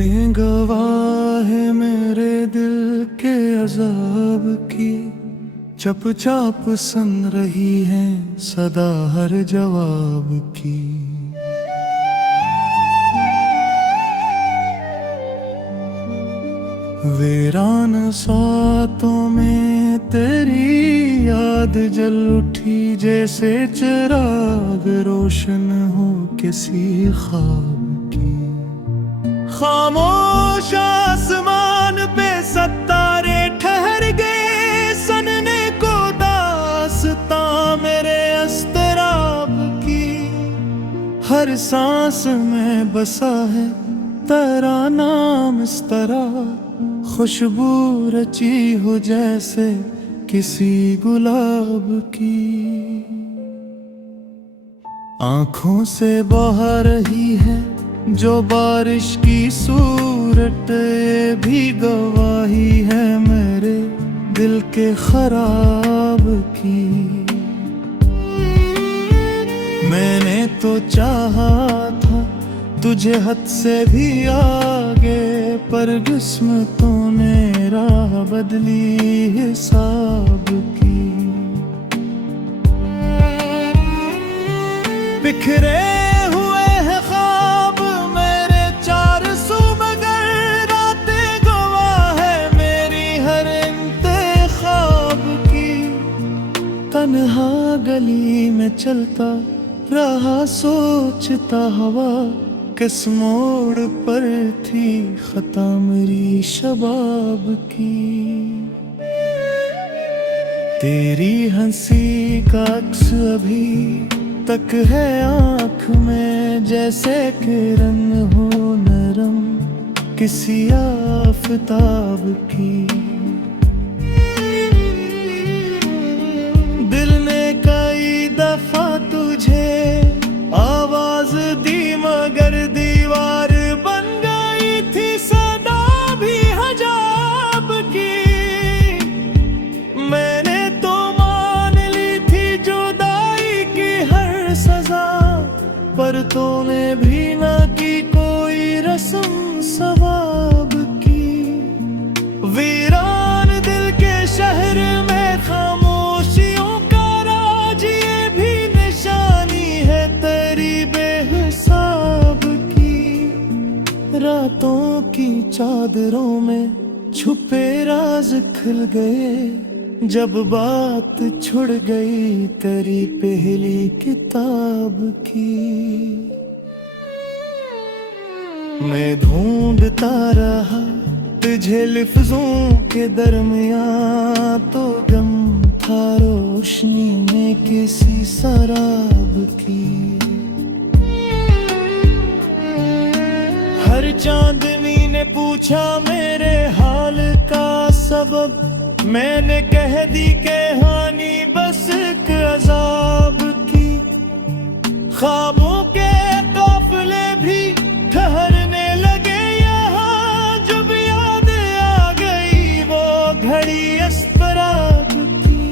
रातें गवाह है मेरे दिल के अजाब की, चुपचाप सुन रही हैं सदा हर जवाब की। वीरान सातों में तेरी याद जल उठी, जैसे चिराग रोशन हो किसी ख्वाब की। खामोश आसमान पे सितारे ठहर गए, सुनने को दास्तां मेरे अस्तराब की। हर सांस में बसा है तेरा नाम, इस तरह खुशबू रची हो जैसे किसी गुलाब की। आंखों से बहा रही है जो बारिश की सूरत, ये भी गवाही है मेरे दिल के खराब की। मैंने तो चाहा था तुझे हद से भी आगे, पर किस्मतों ने राह बदली हिसाब की। बिखरे हुए हैं ख्वाब मेरे चार सू, मगर रातें गवाह है मेरी हर इंतखाब की। तन्हा गली में चलता रहा सोचता हवा, किस मोड़ पर थी खता मेरी शबाब की। तेरी हंसी का अक्स अभी तक है आँख में, जैसे किरण हो नरम किसी आफताब की। दिल ने कई दफा तुझे आवाज दी, मगर दीवार बन गई थी सदा भी हजाब की। मैंने तो मान ली थी जुदाई की हर सजा, पर तूने भी ना की कोई रस्म सवाब की। वीरान दिल के शहर में खामोशियों का राज, ये भी निशानी है तेरी बेहिसाब की। रातों की चादरों में छुपे राज खुल गए, जब बात छुड़ गई तेरी पहली किताब की। मैं ढूंढता रहा तुझे लफ्जों के दरमियां, तो गम था रोशनी में किसी शराब की। हर चांदनी ने पूछा मेरे हाल का सबब, मैंने कह दी कहानी बस एक अजाब की। ख्वाबों के काफिले भी ठहरने लगे यहाँ, जब याद आ गई वो घड़ी अस्पराब की।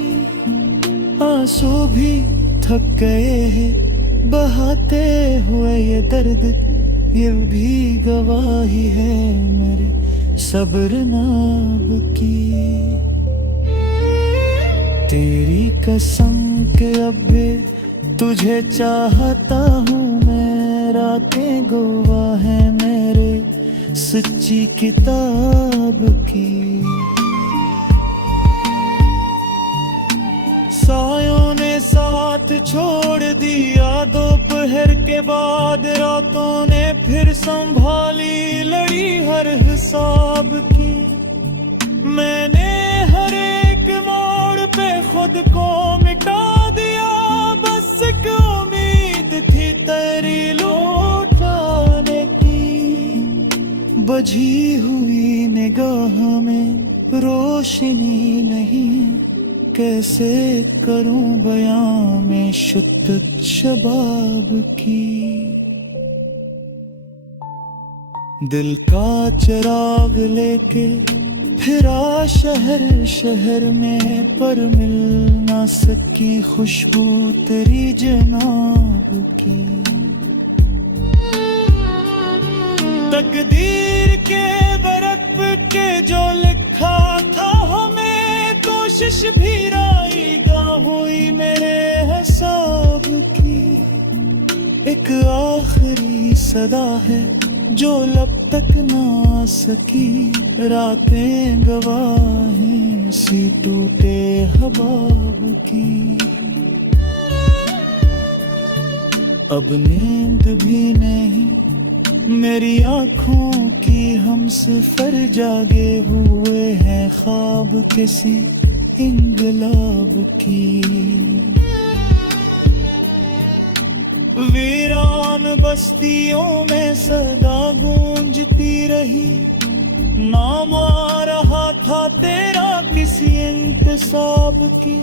आंसू भी थक गए हैं बहाते हुए ये दर्द, ये भी गवाही है मेरे सब्र नाब की। तेरी कसम के अब भी तुझे चाहता हूँ मैं, रातें गवाह है मेरे सच्ची किताब की। सायों ने साथ छोड़ दिया दोपहर के बाद, रातों ने फिर संभाली लड़ी हर हिसाब की। मैंने हर एक मोड़ पे खुद को मिटा दिया, बस एक उम्मीद थी तेरी लौटाने की। बझी हुई निगाह में रोशनी नहीं, कैसे करूं बयां में शिद्दत शबाब की। दिल का चिराग लेके फिरा शहर शहर में, पर मिल ना सकी खुशबू तेरी जनाब की। तकदीर के बरक के जो लिखा था हमें, कोशिश भी राईगा हुई मेरे हिसाब की। एक आखिरी सदा है जो लब तक ना सकी, रातें गवाहें सी टूटे हबाब की। अब नींद भी नहीं मेरी आँखों की, हम सफर जागे हुए हैं ख्वाब किसी इंगलाब की। वीरान बस्तियों में सदा गूंजती रही, नाम आ रहा था तेरा किसी इंतसाब की।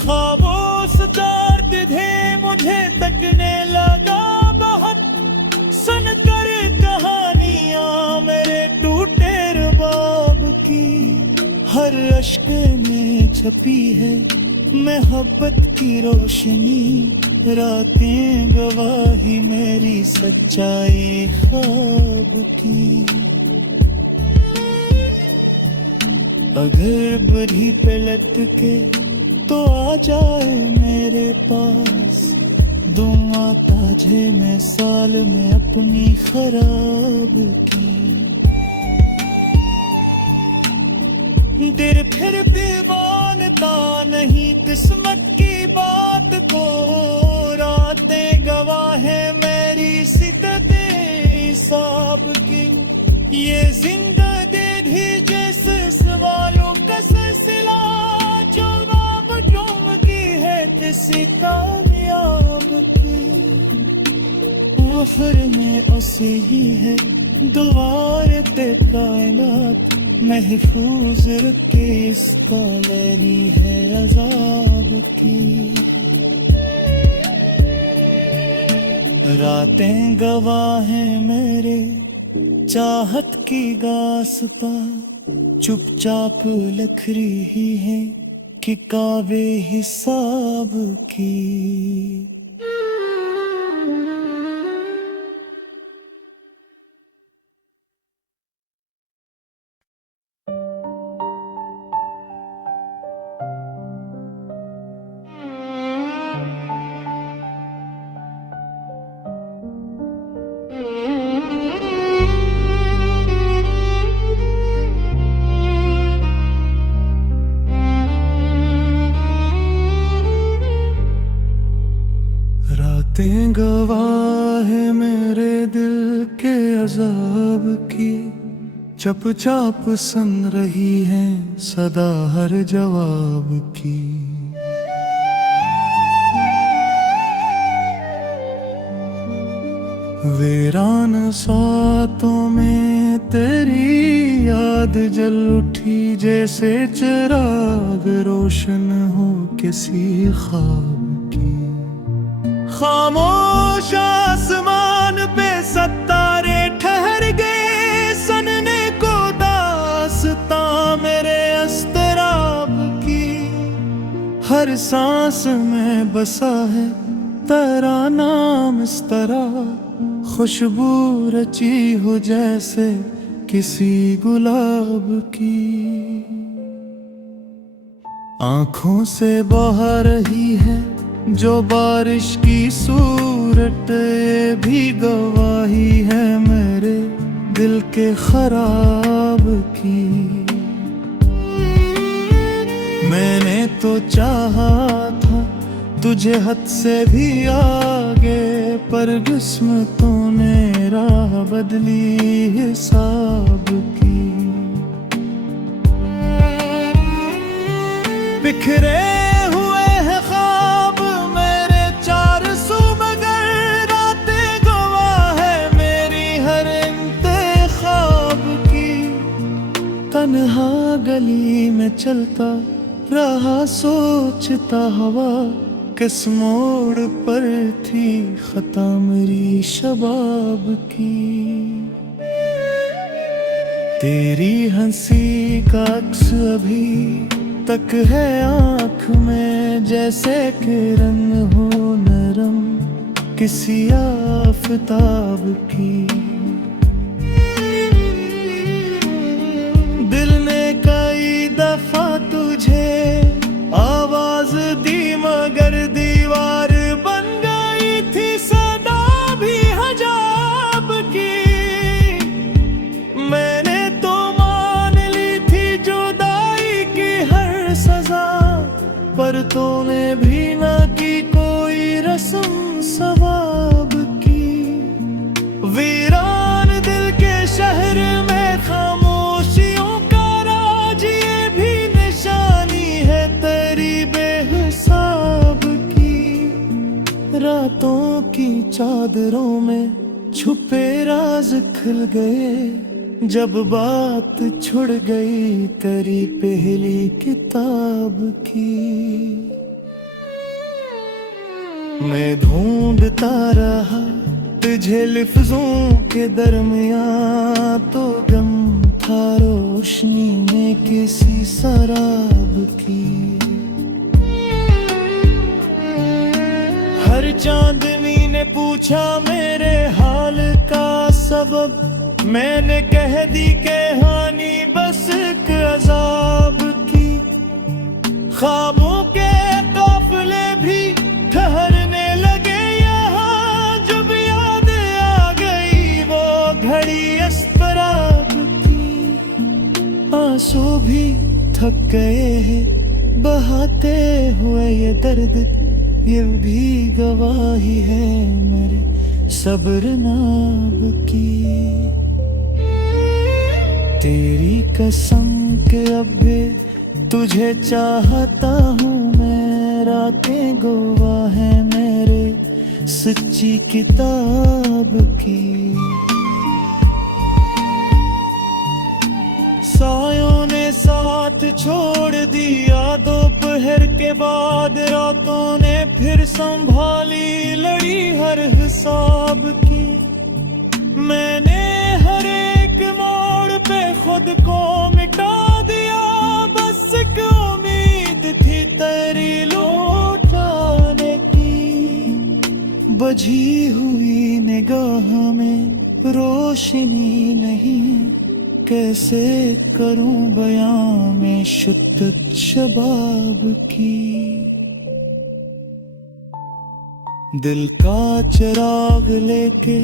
ख्वाबों से दर्द थे मुझे तकने लगा बहुत, सुनकर कहानियां मेरे टूटे रबाब की। हर अश्क में छपी है मोहब्बत की रोशनी, रातें गवाही मेरी सच्चाई ख्वाब की। अगर बड़ी पे लटके तो आ जाए मेरे पास, दुआ ताजे में साल में अपनी खराब की। दिल फिर भी मानता नहीं किस्मत की बात को, रातें गवाह है मेरी सिकते हिसाब की। ये जिंदगी भी जैसे सवालों का सिलसिला, जवाब ढूंढती है किसी कामयाब की। आखिर में उसे ही है दुआर पे कायनात, महफूज रखे इसका लैली है अजाब की। रातें गवाह हैं मेरे चाहत की गास्ता, चुपचाप लिख रही है कि कावे हिसाब की। रातें गवाह है मेरे दिल के अजाब की, चुपचाप सुन रही हैं सदा हर जवाब की। वीरान सातों में तेरी याद जल उठी, जैसे चिराग रोशन हो किसी ख्वाब की। खामोश आसमान पे सितारे ठहर गए, सनने को दास्तां मेरे अस्तराब की। हर सांस में बसा है तेरा नाम इस तरह, खुशबू रची हो जैसे किसी गुलाब की। आँखों से बह रही है जो बारिश की सूरत, ये भी गवाही है मेरे दिल के खराब की। मैंने तो चाहा था तुझे हद से भी आगे, पर किस्मतों ने राह बदली हिसाब की। बिखरे हुए हैं ख्वाब मेरे चार सू, मगर रातें गवाह है मेरी हर इंतखाब की। तन्हा गली में चलता रहा सोचता हवा, किस मोड़ पर थी खता मेरी शबाब की। तेरी हंसी का अक्स अभी तक है आँख में, जैसे कि रंग हो नरम किसी आफताब की। तूने भी ना की कोई रस्म सवाब की। वीरान दिल के शहर में खामोशियों का राज, ये भी निशानी है तेरी बेहिसाब की। रातों की चादरों में छुपे राज खुल गए, जब बात छुड़ गई तेरी पहली किताब की। मैं ढूंढता रहा तुझे लफ्जों के दरमियां, तो गम था रोशनी में किसी शराब की। हर चांदनी ने पूछा मेरे हाल का सबब, मैंने कह दी कहानी बस एक अजाब की। ख्वाबों के काफिले भी ठहरने लगे यहाँ, जब याद आ गई वो घड़ी अस्पराब की। आंसू भी थक गए हैं बहाते हुए ये दर्द, ये भी गवाही है मेरे सब्र नाब की। तेरी कसम के अब भी तुझे चाहता हूँ मैं, रातें गवाह है मेरे सच्ची किताब की। सायों ने साथ छोड़ दिया दोपहर के बाद, रातों ने फिर संभाली लड़ी हर हिसाब की। मैंने हर एक मोड़ पे खुद को मिटा दिया, बस एक उम्मीद थी तेरी लौटाने की। बझी हुई निगाह में रोशनी नहीं, कैसे करूं बयां में शिद्दत शबाब की। दिल का चिराग लेके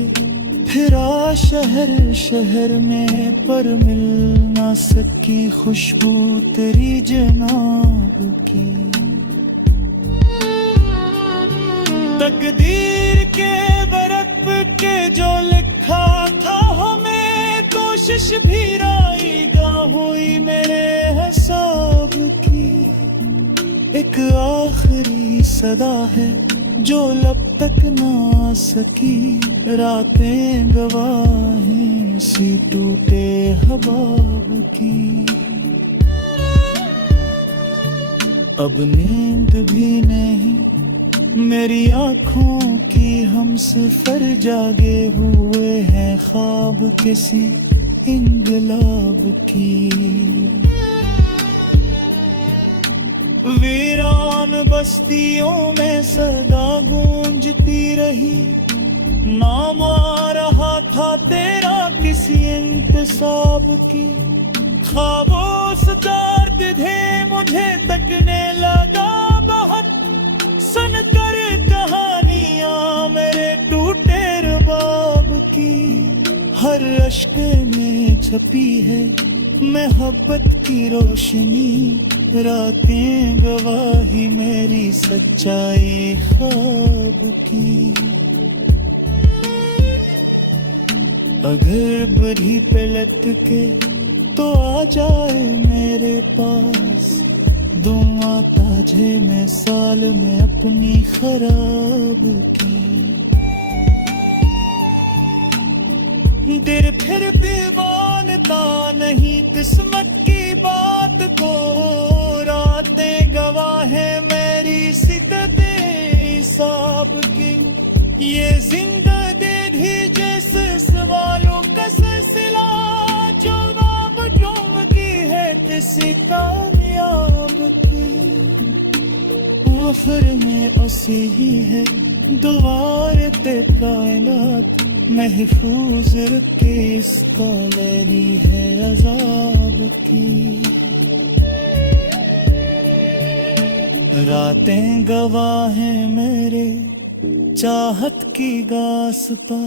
फिरा शहर शहर में, पर मिल ना सकी खुशबू तेरी जनाब की। तकदीर के बरक़ के जो लिखा था हमें, कोशिश भी राईगा हुई मेरे हिसाब की। एक आखिरी सदा है जो लब तक ना सकी, रातें गवाहें सी टूटे हबाब की। अब नींद भी नहीं मेरी आँखों की, हम सफर जागे हुए हैं ख्वाब किसी इंगलाब की। वीरान बस्तियों में सदा गूंजती रही, नाम आ रहा था तेरा किसी इंतसाब की। ख्वाबों से दर्द थे मुझे तकने लगा बहुत, सुनकर कहानियां मेरे टूटे रबाब की। हर अश्क में छपी है मोहब्बत की रोशनी, रातें गवाही मेरी सच्चाई ख्वाब की। अगर बड़ी पे लटके तो आ जाए मेरे पास, दुआ ताजे में साल में अपनी खराब की। दिल फिर भी मानता नहीं किस्मत की बात को, रातें गवाह है मेरी सिकते हिसाब की। ये जिंदगी जिस सवालों का सिलसिला, जो नाम ढूंढती है किसी कामयाब की। आखिर में उसी ही है दुआर पे कायनात, महफूज रखे इसका लैली है अजाब की। रातें गवाह हैं मेरे चाहत की गास पा,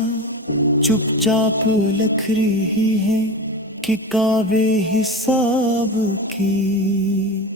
चुपचाप लखरी ही है कि कावे हिसाब की।